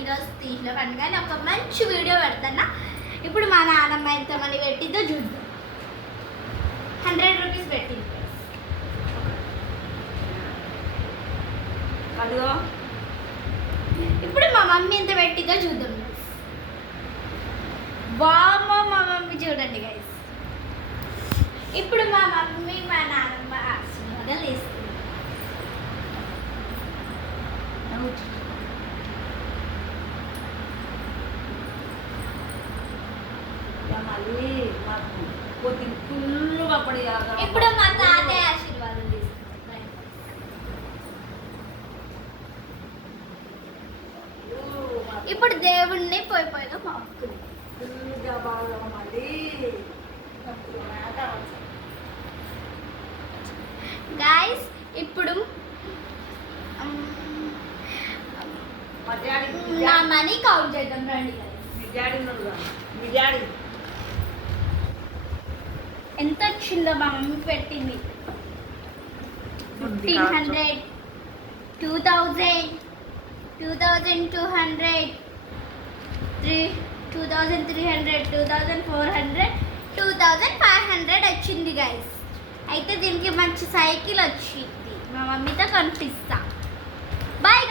ఈరోజు తీసిన పండుగ అని ఒక మంచి వీడియో పెడతాను. ఇప్పుడు మా నాన్నమ్మ ఎంత మనీ పెట్టిందో చూద్దాం. 100 రూపీస్ పెట్టింది. అదిగో ఇప్పుడు మా మమ్మీ ఎంత పెట్టిందో చూద్దాం. వామ్మో మా మమ్మీ చూడండి గైస్. ఇప్పుడు మా మమ్మీ మా నాన్నమ్మ ఆశీర్వాదాలు వేస్తుంది. మళ్ళీ మాకు కొద్ది ఫుల్గా పడి ఇప్పుడు మా తాతయ్య ఆశీర్వాదం తీసుకుంటాం. ఇప్పుడు దేవుణ్ణి పోయిగా మొక్కుతుంది. ఫుల్గా బాగా మళ్ళీ గైస్ ఇప్పుడు నా మనీ కౌంట్ చేద్దాం రండి guys. మీ డాడీ ఎంత వచ్చిందో మా మమ్మీ పెట్టింది. 1500, 2000, 2200, 2300, 2400, 2500 వచ్చింది గైస్. అయితే దీనికి మంచి సైకిల్ వచ్చింది. మా మమ్మీతో కనిపిస్తా. బాయ్.